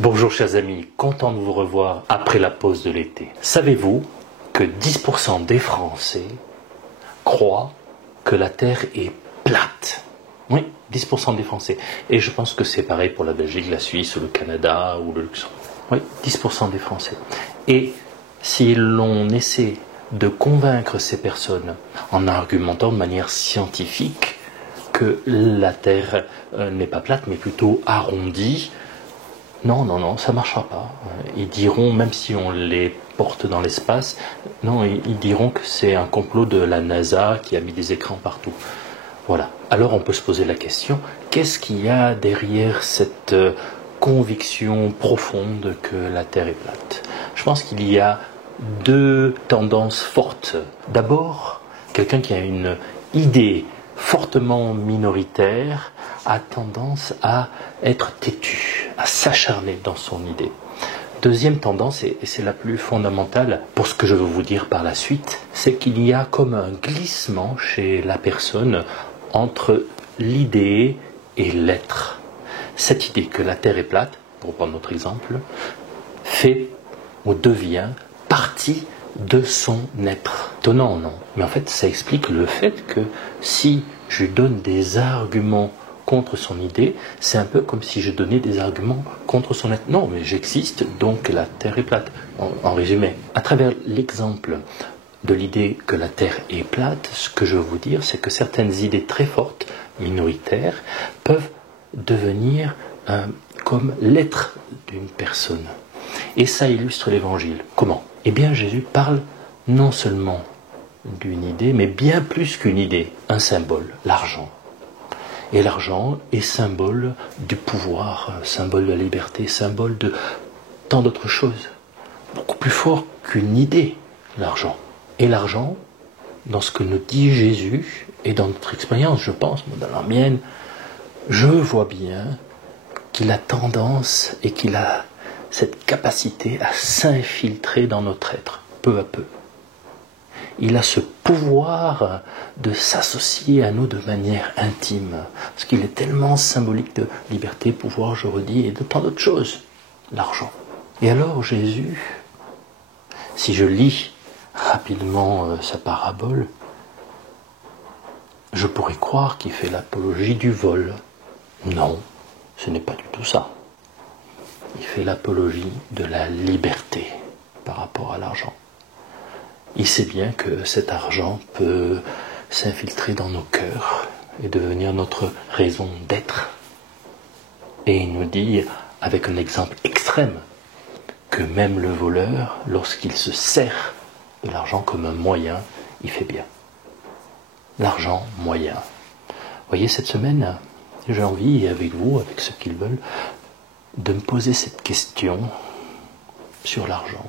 Bonjour chers amis, content de vous revoir après la pause de l'été. Savez-vous que 10% des Français croient que la Terre est plate? Oui, 10% des Français. Et je pense que c'est pareil pour la Belgique, la Suisse, le Canada ou le Luxembourg. Oui, 10% des Français. Et si l'on essaie de convaincre ces personnes en argumentant de manière scientifique que la Terre n'est pas plate mais plutôt arrondie, non, ça ne marchera pas. Ils diront, même si on les porte dans l'espace, non, ils diront que c'est un complot de la NASA qui a mis des écrans partout. Voilà. Alors on peut se poser la question, qu'est-ce qu'il y a derrière cette conviction profonde que la Terre est plate? Je pense qu'il y a deux tendances fortes. D'abord, quelqu'un qui a une idée fortement minoritaire a tendance à être têtu, à s'acharner dans son idée. Deuxième tendance, et c'est la plus fondamentale pour ce que je veux vous dire par la suite, c'est qu'il y a comme un glissement chez la personne entre l'idée et l'être. Cette idée que la Terre est plate, pour prendre notre exemple, fait ou devient partie de son être. Étonnant, non? Mais en fait, ça explique le fait que si je donne des arguments contre son idée, c'est un peu comme si je donnais des arguments contre son être. Non, mais j'existe, donc la Terre est plate. En résumé, à travers l'exemple de l'idée que la Terre est plate, ce que je veux vous dire, c'est que certaines idées très fortes, minoritaires, peuvent devenir comme l'être d'une personne. Et ça illustre l'Évangile. Comment? Eh bien, Jésus parle non seulement d'une idée, mais bien plus qu'une idée, un symbole, l'argent. Et l'argent est symbole du pouvoir, symbole de la liberté, symbole de tant d'autres choses. Beaucoup plus fort qu'une idée, l'argent. Et l'argent, dans ce que nous dit Jésus, et dans notre expérience, je pense, dans la mienne, je vois bien qu'il a tendance et qu'il a cette capacité à s'infiltrer dans notre être, peu à peu. Il a ce pouvoir de s'associer à nous de manière intime, parce qu'il est tellement symbolique de liberté, pouvoir, je redis, et de tant d'autres choses, l'argent. Et alors Jésus, si je lis rapidement sa parabole, je pourrais croire qu'il fait l'apologie du vol. Non, ce n'est pas du tout ça. Il fait l'apologie de la liberté par rapport à l'argent. Il sait bien que cet argent peut s'infiltrer dans nos cœurs et devenir notre raison d'être. Et il nous dit, avec un exemple extrême, que même le voleur, lorsqu'il se sert de l'argent comme un moyen, il fait bien. L'argent, moyen. Vous voyez, cette semaine, j'ai envie, avec vous, avec ceux qui le veulent, de me poser cette question sur l'argent.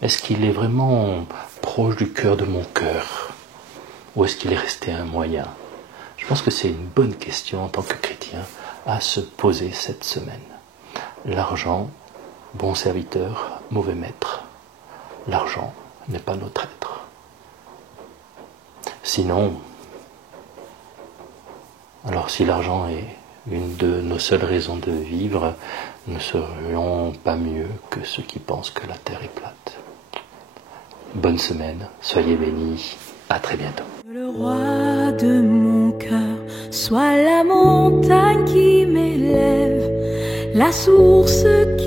Est-ce qu'il est vraiment proche du cœur de mon cœur? Ou est-ce qu'il est resté un moyen? Je pense que c'est une bonne question en tant que chrétien à se poser cette semaine. L'argent, bon serviteur, mauvais maître. L'argent n'est pas notre être. Sinon, alors si l'argent est une de nos seules raisons de vivre, nous ne serions pas mieux que ceux qui pensent que la Terre est plate. Bonne semaine, soyez bénis, à très bientôt. Le roi de mon cœur soit la montagne qui m'élève, la source qui